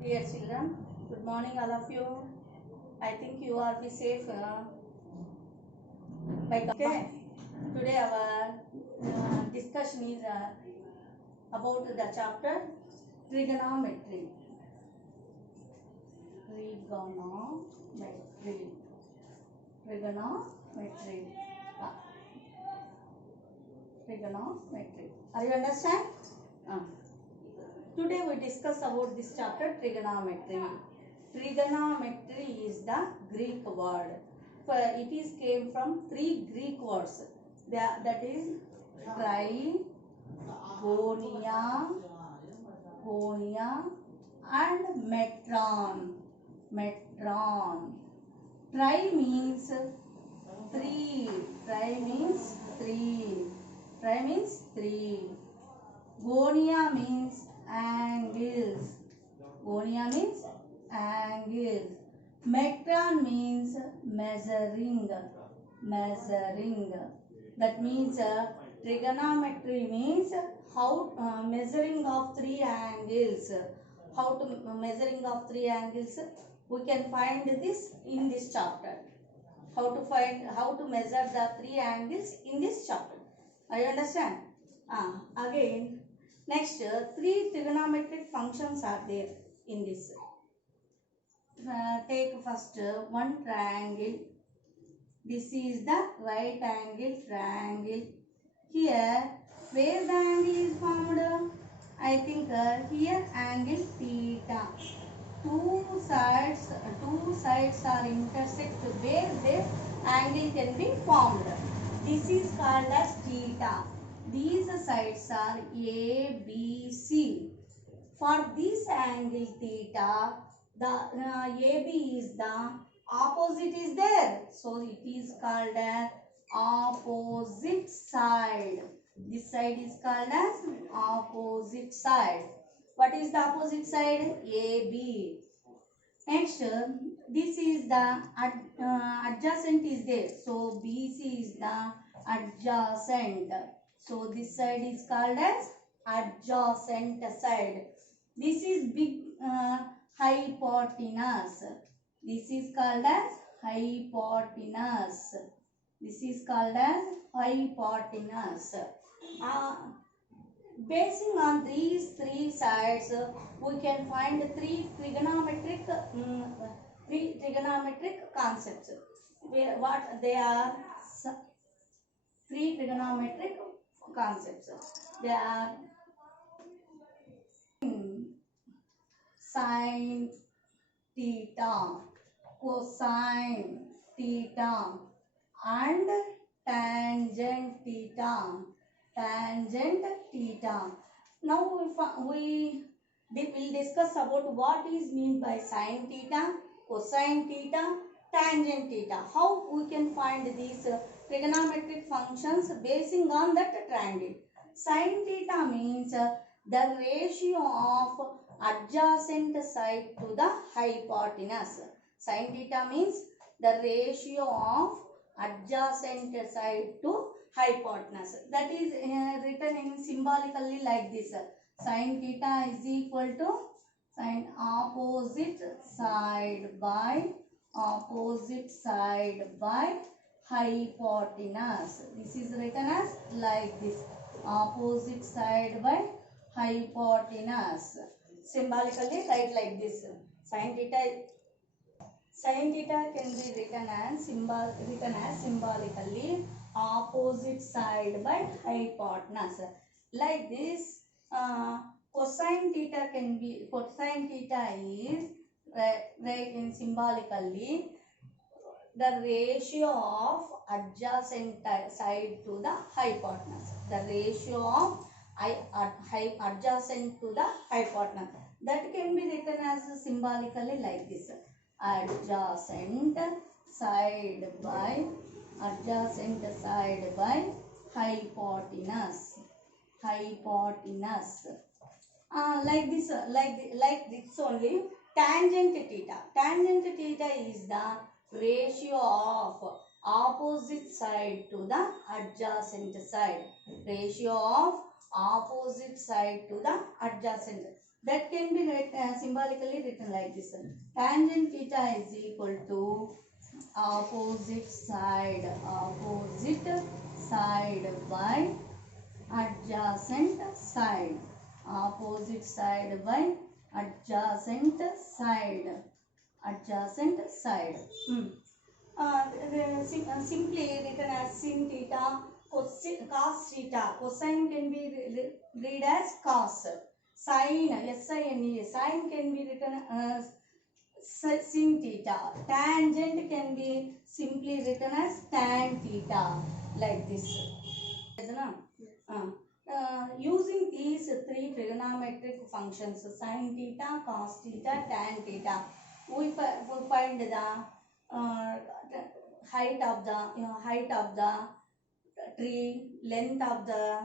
Dear children, good morning all of you. I think you are be safe. Okay. Today our discussion is about the chapter trigonometry. Trigonometry. Trigonometry. Uh, Trigonometry. Are you understand? Uh. Today we discuss about this chapter trigonometry. Trigonometry is the Greek word. It is came from three Greek words. That is trigonia, gonia, and metron. Metron. Tri means three. Tri means three. Tri means three. Gonia means angles. Gonia means angles. Metron means measuring. Measuring. That means trigonometry means how measuring of three angles. How to measuring of three angles. We can find this in this chapter. How to measure the three angles in this chapter. I understand. Again, next three trigonometric functions are there in this. Take first one triangle. This is the right angle triangle. Here, where the angle is formed? I think here angle theta. Two sides are intersect where the angle can be formed. This is called as theta. These sides are A, B, C. For this angle theta, the AB is the opposite is there. So it is called as opposite side. This side is called as opposite side. What is the opposite side? AB. Next, this is the adjacent is there. So BC is the adjacent. So this side is called as adjacent side. This is big hypotenuse. This is called as hypotenuse. This is called as hypotenuse. Basing on these three sides, we can find three trigonometric concepts. What they are? Three trigonometric concepts. They are sine theta, cosine theta, and tangent theta. Tangent theta. Now we will discuss about what is mean by sine theta, cosine theta, tangent theta. How we can find these trigonometric functions basing on that triangle. Sine theta means the ratio of adjacent side to the hypotenuse. Sine theta means the ratio of adjacent side to hypotenuse. That is written in symbolically like this. Sin theta is equal to sin opposite side by hypotenuse. This is written as like this. Opposite side by hypotenuse. Symbolically write like this. Sin theta can be written as symbolically opposite side by hypotenuse. Like this, cosine theta is right in symbolically the ratio of adjacent side to the hypotenuse. The ratio of adjacent to the hypotenuse. That can be written as symbolically like this. Adjacent side by hypotenuse. Like this only. Tangent theta is the ratio of opposite side to the adjacent side. Ratio of opposite side to the adjacent. That can be symbolically written like this. Tangent theta is equal to opposite side by adjacent side, opposite side by adjacent side, adjacent side. Simply written as sin theta, cos theta. Cosine can be read as cos. Sine, S-I-N-E, sine can be written as sin theta. Tangent can be simply written as tan theta, like this. Using these three trigonometric functions, sin theta, cos theta, tan theta, we find the height of the tree, length of the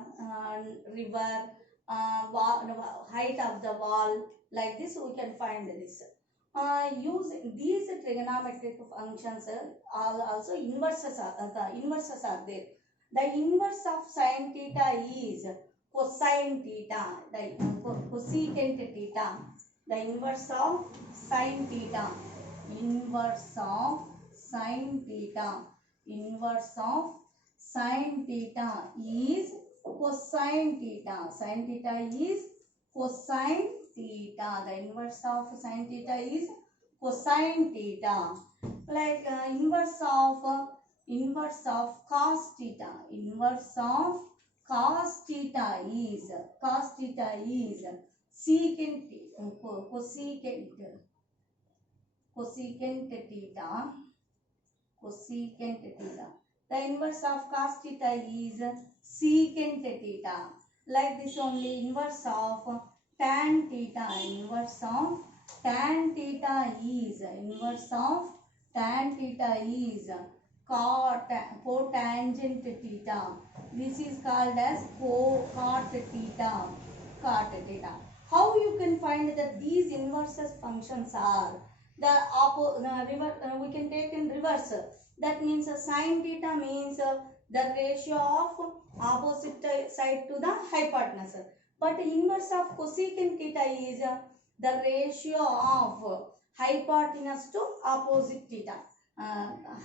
river, height of the wall. Like this, we can find this. Using these trigonometric functions, also inverses are there. The inverse of sin theta is cosine theta, the cosecant theta. The inverse of sin theta, inverse of sin theta, inverse of sin theta is cosine theta. Sin theta is cosine theta. The inverse of sin theta is cosine theta. Like inverse of cos theta. Inverse of cos theta is secant cosecant theta. Cosecant theta. The inverse of cos theta is secant theta. Like this only, inverse of tan theta. Inverse of tan theta is cotangent theta. This is called as cot theta. Cot theta. How you can find that these inverses functions are we can take in reverse. That means sin theta means the ratio of opposite side to the hypotenuse. But inverse of cosecant theta is the ratio of hypotenuse to opposite theta.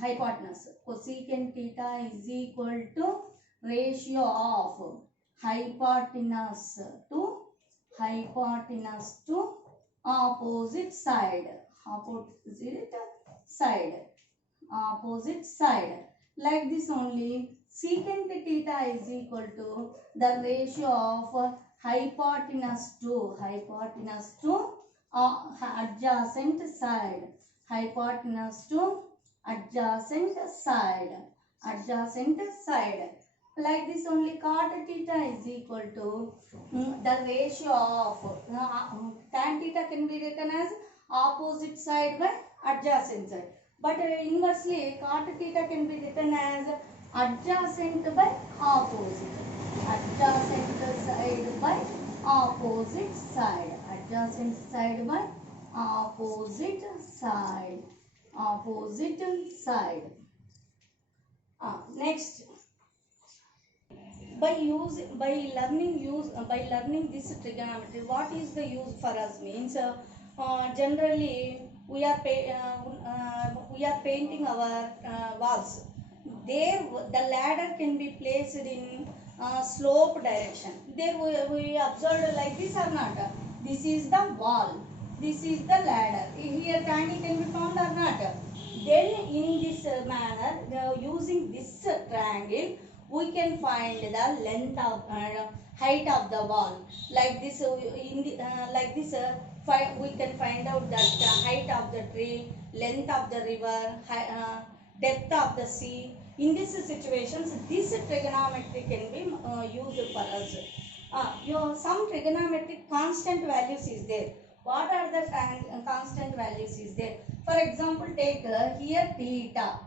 Hypotenuse. Cosecant theta is equal to ratio of hypotenuse to opposite side. Opposite side. Like this only, secant theta is equal to the ratio of hypotenuse to adjacent side. Hypotenuse to adjacent side. Like this only, cot theta is equal to the ratio of tan theta can be written as opposite side by adjacent side. But inversely, cot theta can be written as adjacent by opposite. Adjacent side by opposite side. Adjacent side by opposite side. Next, by learning this trigonometry, what is the use for us means generally we are painting our walls. There the ladder can be placed in slope direction. There we observed like this or not. This is the wall, this is the ladder. Here triangle can be found or not. Then in this manner, using this triangle, we can find the length of height of the wall. Like this, we can find out that the height of the tree, length of the river, depth of the sea. In these situations, this trigonometry can be used for us. Some trigonometric constant values is there. What are the constant values is there? For example, take here theta,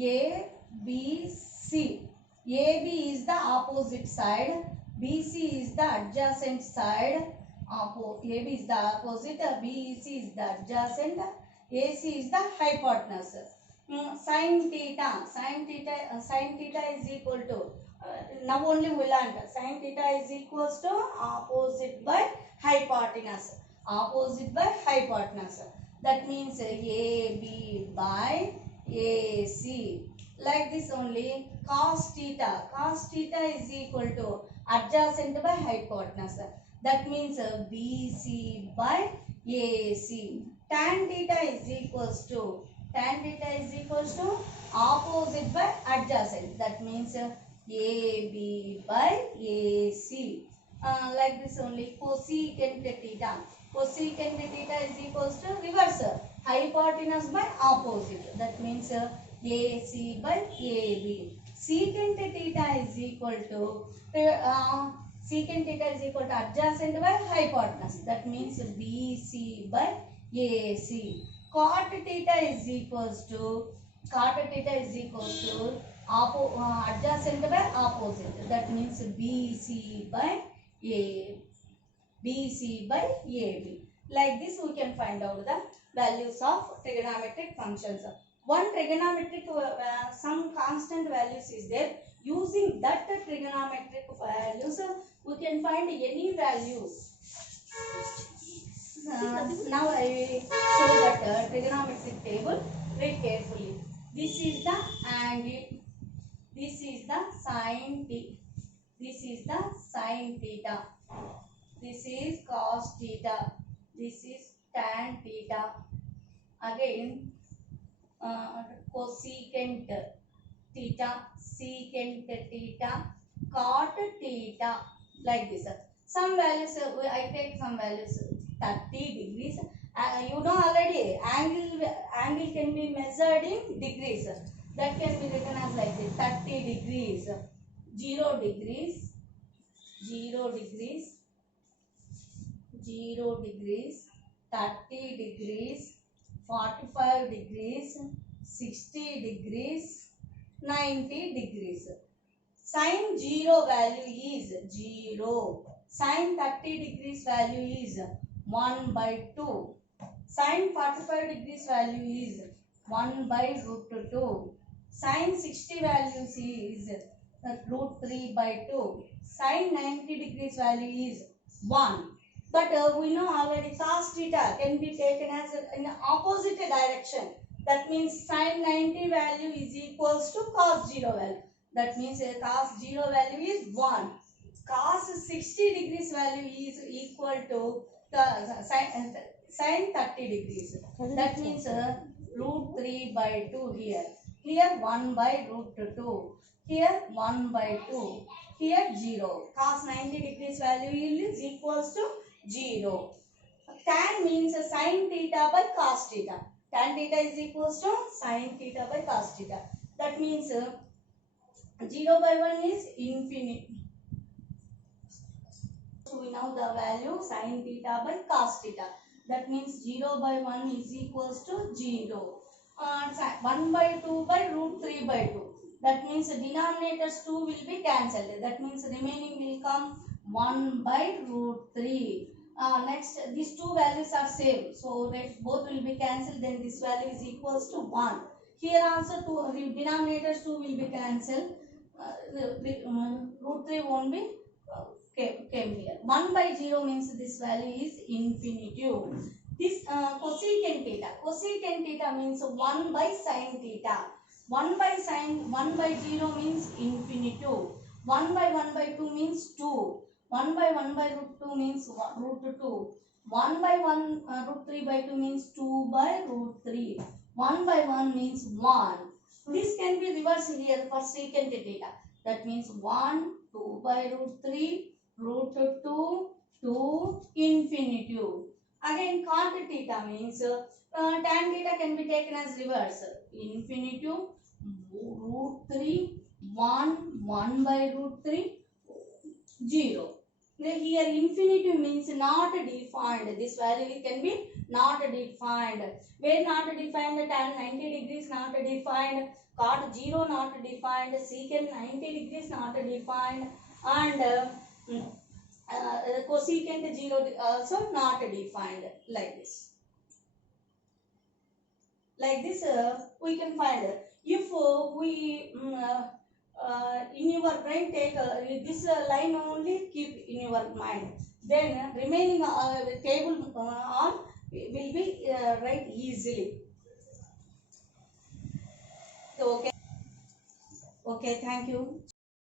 A, B, C. AB is the opposite side, BC is the adjacent side, AB is the opposite, BEC is the adjacent, AC is the hypotenuse. Sin theta is equal to, now only we learned, sin theta is equals to opposite by hypotenuse. opposite by hypotenuse. That means AB by AC. Like this only, cos theta. Cos theta is equal to adjacent by hypotenuse. That means BC by AC. Tan theta is equals to opposite by adjacent. That means AB by AC. Like this only, cosecant theta. Cosecant theta is equals to reverse, hypotenuse by opposite. That means AC by AB. Secant theta is equal to adjacent by hypotenuse. That means BC by AC. Cot theta is equals to adjacent by opposite. That means BC by AB. Like this we can find out the values of trigonometric functions. One trigonometric some constant values is there. Using that trigonometric values we can find any values. Now I show that trigonometric table. Read carefully. This is the angle. This is the sin theta. This is the sin theta. This is cos theta. This is tan theta. Again, cosecant theta, secant theta, cot theta. Like this. Some values, I take some values. 30 degrees. You know already, angle can be measured in degrees. That can be written as like this: 30 degrees, 0 degrees, 0 degrees, 0 degrees, 30 degrees, 45 degrees, 60 degrees, 90 degrees. Sin 0 value is 0. Sin 30 degrees value is 1 by 2. Sin 45 degrees value is 1 by root 2. Sin 60 values is root 3 by 2. Sin 90 degrees value is 1. But we know already cos theta can be taken as in the opposite direction. That means sin 90 value is equals to cos 0 value. That means cos 0 value is 1. Cos 60 degrees value is equal to sin 30 degrees. That means root 3 by 2 here. Here 1 by root 2. Here 1 by 2. Here 0. Cos 90 degrees value is equals to 0. Tan means sin theta by cos theta. Tan theta is equals to sin theta by cos theta. That means 0 by 1 is infinity. So we know the value sin theta by cos theta. That means 0 by 1 is equals to 0. 1 by 2 by root 3 by 2. That means denominators 2 will be cancelled. That means remaining will come 1 by root 3. Next, these two values are same. So if both will be cancelled, then this value is equals to 1. Here also two denominators 2 will be cancelled. Root 3 won't be came here. 1 by 0 means this value is infinitive. This cosecant theta. Cosecant theta means 1 by sin theta. 1 by 0 means infinitive. 1 by 2 means 2. 1 by root 2 means root 2. 1 by root 3 by 2 means 2 by root 3. 1 by 1 means 1. This can be reversed here for secant theta. That means 1, 2 by root 3, root 2, 2, infinitive. Again, cot theta means tan theta can be taken as reverse. Infinitive, root 3, 1, 1 by root 3, 0. Here infinitive means not defined. This value can be not defined. Where not defined? Tan 90 degrees not defined. Cot 0 not defined. Secant 90 degrees not defined. And cosecant 0 also not defined. Like this. Like this we can find. If we in your brain take this line only keep in your mind. then remaining table on will be write easily. So, okay, okay, thank you.